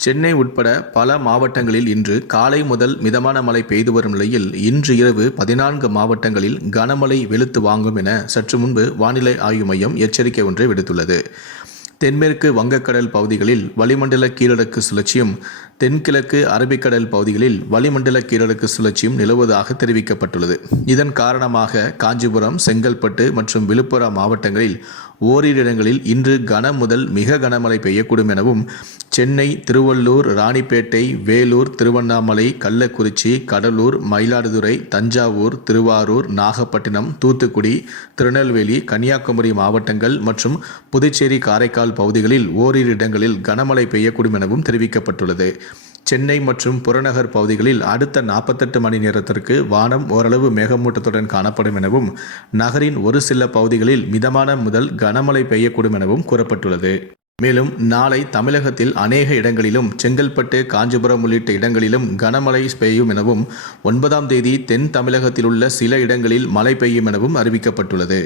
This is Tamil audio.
சென்னை உட்பட பல மாவட்டங்களில் இன்று காலை முதல் மிதமான மழை பெய்து வரும் நிலையில் இன்று இரவு பதினான்கு மாவட்டங்களில் கனமழை வெளுத்து வாங்கும் என சற்று முன்பு வானிலை ஆய்வு மையம் எச்சரிக்கை ஒன்றை விடுத்துள்ளது. தென்மேற்கு வங்கக்கடல் பகுதிகளில் வளிமண்டல கீழடுக்கு சுழற்சியும் தென்கிழக்கு அரபிக்கடல் பகுதிகளில் வளிமண்டல கீழடுக்கு சுழற்சியும் நிலவுவதாக தெரிவிக்கப்பட்டுள்ளது. இதன் காரணமாக காஞ்சிபுரம் செங்கல்பட்டு மற்றும் விழுப்புரம் மாவட்டங்களில் ஓரிரு இடங்களில் இன்று கன முதல் மிக கனமழை பெய்யக்கூடும் எனவும் சென்னை திருவள்ளூர் ராணிப்பேட்டை வேலூர் திருவண்ணாமலை கள்ளக்குறிச்சி கடலூர் மயிலாடுதுறை தஞ்சாவூர் திருவாரூர் நாகப்பட்டினம் தூத்துக்குடி திருநெல்வேலி கன்னியாகுமரி மாவட்டங்கள் மற்றும் புதுச்சேரி காரைக்கால் பகுதிகளில் ஓரிரு இடங்களில் கனமழை பெய்யக்கூடும் எனவும் தெரிவிக்கப்பட்டுள்ளது. சென்னை மற்றும் புறநகர் பகுதிகளில் அடுத்த நாற்பத்தெட்டு மணி நேரத்திற்கு வானம் ஓரளவு மேகமூட்டத்துடன் காணப்படும் எனவும் நகரின் ஒரு சில பகுதிகளில் மிதமான முதல் கனமழை பெய்யக்கூடும் எனவும் கூறப்பட்டுள்ளது. மேலும் நாளை தமிழகத்தில் அநேக இடங்களிலும் செங்கல்பட்டு காஞ்சிபுரம் உள்ளிட்ட இடங்களிலும் கனமழை பெய்யும் எனவும் ஒன்பதாம் தேதி தென் தமிழகத்தில் உள்ள சில இடங்களில் மழை பெய்யும் எனவும் அறிவிக்கப்பட்டுள்ளது.